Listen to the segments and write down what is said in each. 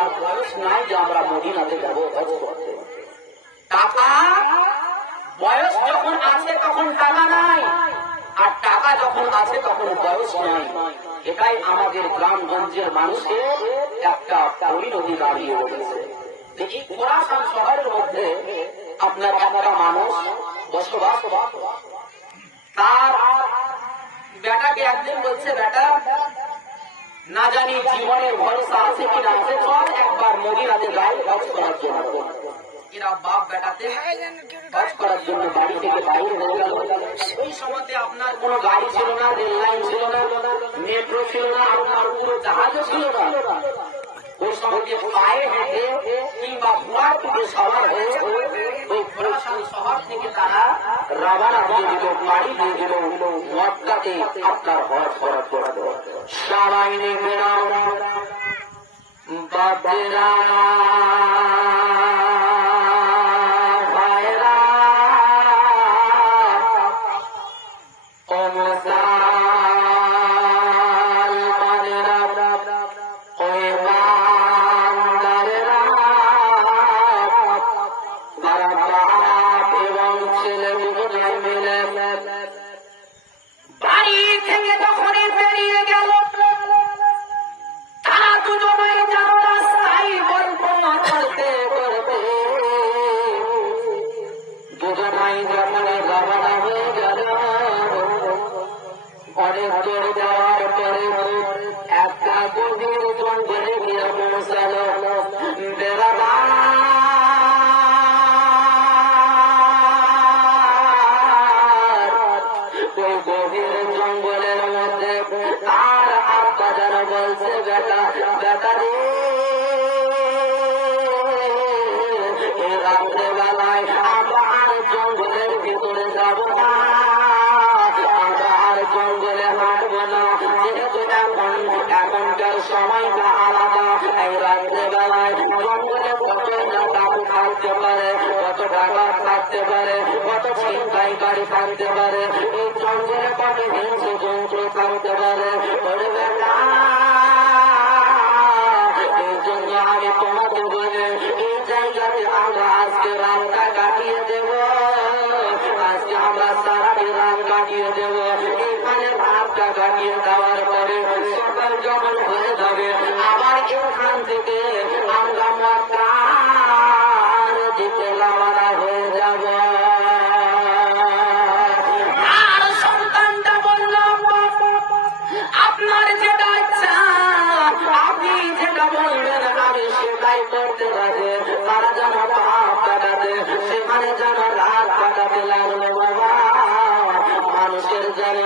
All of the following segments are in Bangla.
আর বয়স নাই যে আমরা মদিনাতে যাবো হজ করতে। টাকা বয়স যখন আছে তখন টাকা নাই, আর টাকা যখন আছে তখন বয়স নাই। এটাই আমাদের গ্রামগঞ্জের মানুষের একটা পরিণতি দাঁড়িয়ে রয়েছে। দেখি খোরাসান শহরের মধ্যে আপনার একটা মানুষ বসবাস, তার বেটাকে একদিন বলছে, বেটা না জানি জীবনের ভরসা আছে কিনা, আছে চল একবার মদিনাতে যাই হজ করার জন্য। এরা বাপ বেটাতে হজ করার জন্য বাড়ি থেকে বাইরে হয়ে গেল। ওই সময়তে আপনার কোনো গাড়ি ছিল না, রেল লাইন ছিল না, মেট্রো ছিল না, আপনার পুরো জাহাজও ছিল না। ওই সময়তে পায়ে হেঁটে কিংবা ঘোড়ার টুকু সবার হয়ে ওই খোরাসান শহর থেকে তারা রওনা দিয়ে দিল, গাড়ি দিয়ে দিল মক্কাতে আপনার হজ করার জন্য। সবাই নেমে বাপেরা রাত্রেবেলায় আমরা আর জঙ্গলের ভিতরে যাব না, আমরা আর জঙ্গলে হাঁটবো না, যেহেতু এখনকার সময়টা আলাদা। এই রাত্রেবেলায় জঙ্গলে কত না টাকা থাকতে পারে, কত টাকা থাকতে পারে, কত ছিনতাইকারী থাকতে পারে, এই জঙ্গলে কত হিংস্র জন্তু থাকতে পারে। এই জন্য আমি তোমাকে বলে এই জায়গাতে আমরা আজকে রাতটা কাটিয়ে দেব, আজকে আমরা সারাটি রাত কাটিয়ে দেব। এখানে রাতটা কাটিয়ে দেওয়ার পরে সকাল যখন হয়ে যাবে আবার এখান থেকে আমরা মক্কার দিকে রওনা হয়ে যাব। আর সন্তানটা বলল, আপনার যেটা ইচ্ছা, আপনি যেটা বলবেন আমি সেটাই করতে পারি। তারা যেন পাপ কাটাতে, সেখানে যেন রাত কাটাতে লাগলো। বাবা মানুষের যেন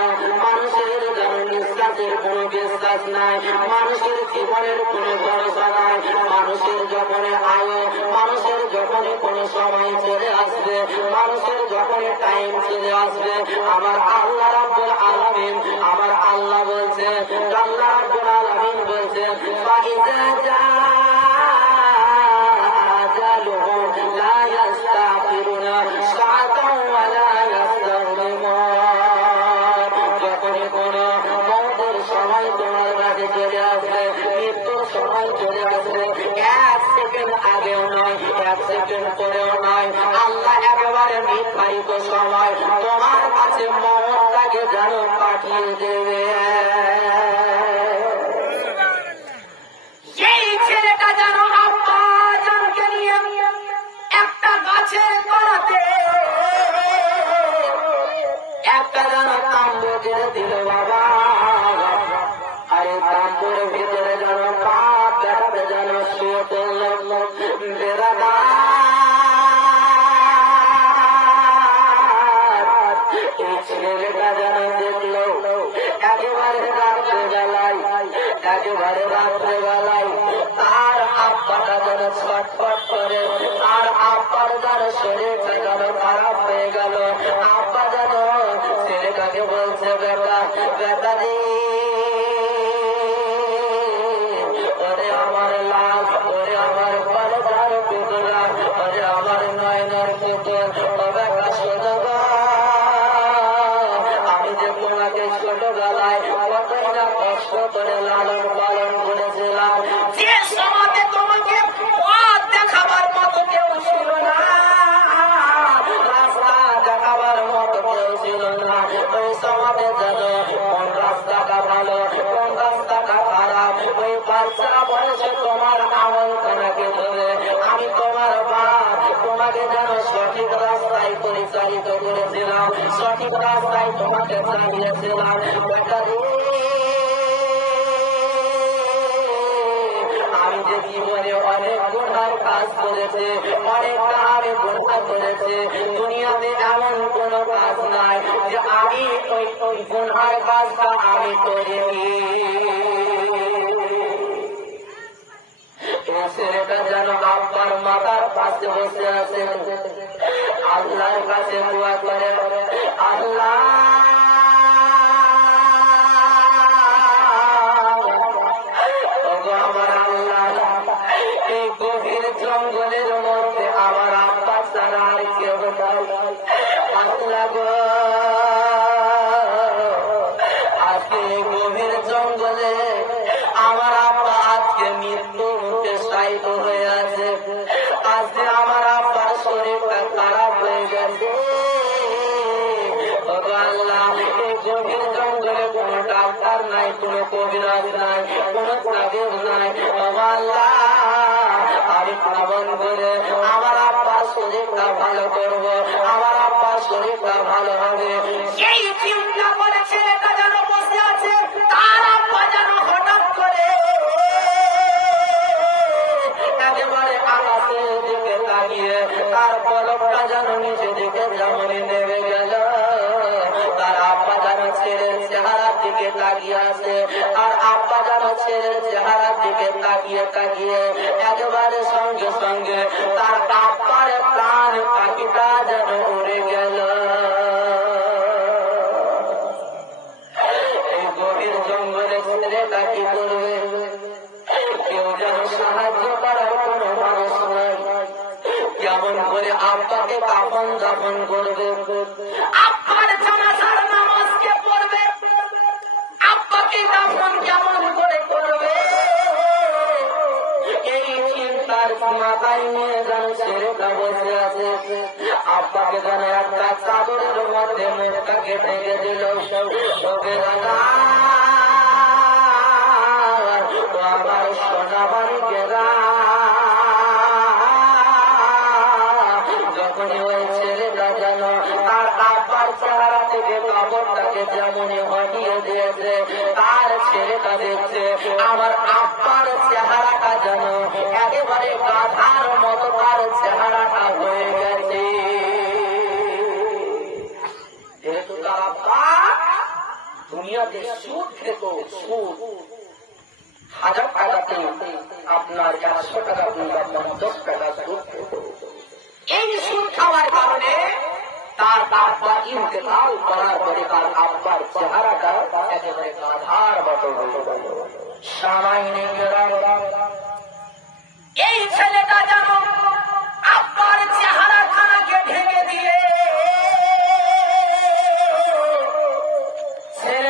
নিঃশ্বাসের কোন বিশ্বাস নাই, মানুষের জীবনের কোন ভরসা নাই। মানুষের যখন আয়ু, মানুষের যখন কোন সময় চলে আসবে, মানুষের যখন টাইম চলে আসবে, আমার আল্লাহ রাব্বুল আলামিন, আমার আল্লাহ বলছে, আল্লাহ রাব্বুল আলামিন বলছে, ফাইজা জাআজালুহুম লা ইস্তাখিরুনা সাআতান ওয়া লা ইস্তাগফিরুন। যখন কোন মওতের সময় তোমার কাছে চলে আসবে, মৃত্যুর সময় চলে আসবে, এক সেকেন্ড আগেও নয়, এক সেকেন্ড পরেও নয়, আল্লাহ একেবারে নির্ধারিত সময় তোমার কাছে মওতটাকে যেন পাঠিয়ে দেবে। এই ছেলেটা যেন আব্বা জানকে নিয়ে একটা গাছের তলাতে একটা যেন তাম্বু জেলে দিল। বাবা আরে তাম্বুর ভিতরে যেন বাপ বেটাতে যেন শুয়ে পড়ল। এই ছেলেটা যেন দেখলো একেবারে রাত্রেবেলায়, একেবারে রাত্রেবেলায় তার আব্বাটা যেন ছটফট করে, তার আব্বার যেন শরীরটা যেন খারাপ হয়ে গেল। আব্বা যেন ছেলেটাকে বলছে, বেটা বেটা রে, ওরে আমার লাভ, ওরে আমার কলেজার পুতুরা, ওরে আমার নয়নের পুতুর, ও বেটা শোনো গো, আমি যে তোমাকে ছোটবেলায় কতই না কষ্ট করে লালন পালন করেছিলাম, যে সমাজে তোমাকে আমল তোমাকে ধরে আমি তোমার বাপ তোমাকে যেন সঠিক রাস্তায় পরিচালিত করেছিলাম, সঠিক রাস্তায় তোমাকে চালিয়েছিলাম। আমি যে জীবনে অনেক গুনার কাজ করেছে, অনেক আমি গুনাহ করেছে, দুনিয়াতে এমন কোন কাজ নাই যে আমি ওই গুনার কাজটা আমি করিনি। ছেলেটা যেন আব্বার মাথার পাশে বসে আছে, আল্লাহর কাছে দোয়া করে, আল্লাহ আমার আল্লাহ এই গভীর জঙ্গলের মধ্যে আমার আব্বা ছাড়া আর কেউ নাই, আল্লাহ গো আজকে গভীর জঙ্গলে আমার আব্বা আজকে মৃত্যু মুখে শায়িত হয়ে আছে, আজকে আমার আব্বার শরীরটা খারাপ হয়ে গেছে। আল্লাহ এই গভীর জঙ্গলে কোনো ডাক্তার নাই, কোনো কবিরাজ নাই, কোনো তাবিজ নাই, আল্লাহ আমি পাবন করে আমার আব্বার শরীরটা ভালো করব, আমার আব্বার শরীরটা ভালো হবে। এই চিন্তা করে ছেলেটা যেন বসে আছে, তার আব্বা যেন হঠাৎ করে একেবারে আকাশের দিকে তাকিয়ে তার পলকটা যেন নিচে দিকে যেমন নেমে গেল। তার আব্বা যেন ছেলের চেহারার দিকে তাকিয়ে আছে, আর আব্বা যেন ছেলের চেহারার দিকে তাকিয়ে তাকিয়ে একেবারে সঙ্গে সঙ্গে তার আব্বার প্রাণ পাখিটা যেন উড়ে গেল। এই গভীর জঙ্গলে ছেলেটা কি করবে? কেউ যেন সাহায্য করার কোনো মানুষ নাই। কেমন করে আব্বাকে কাফন দাফন করবে? আব্বার জানাজার নামাজ কে পড়বে? আব্বাকে দাফন কেমন করে করবে? এই চিন্তার মাথায় নিয়ে যেন ছেলেটা বসে আছে, আব্বাকে যেন একটা চাদরের মধ্যে মুখটাকে ঢেকে দিল। আমার সোনা বাড়ি গেরা যখনই ওই ছেলেটা যেন তার আব্বার চেহারা থেকে কাপড়টাকে যেমনই হটিয়ে দিয়েছে, তার ছেলেটা দেখছে আমার আব্বার চেহারাটা যেন একেবারে গাধার মতো তার চেহারাটা হয়ে গেছে। যেহেতু তার আব্বা দুনিয়াতে সুদ খেত, সুদ 1000 টাকাতে আপনার 100 টাকা কিংবা 50 টাকা সুদ খেত। এই সুদ খাওয়ার কারণে তার আব্বা ইন্তেকাল করার পরে তার আব্বার চেহারাটা একেবারে গাধার মতো হয়ে গেল। সামান্য এই ছেলেটা যেন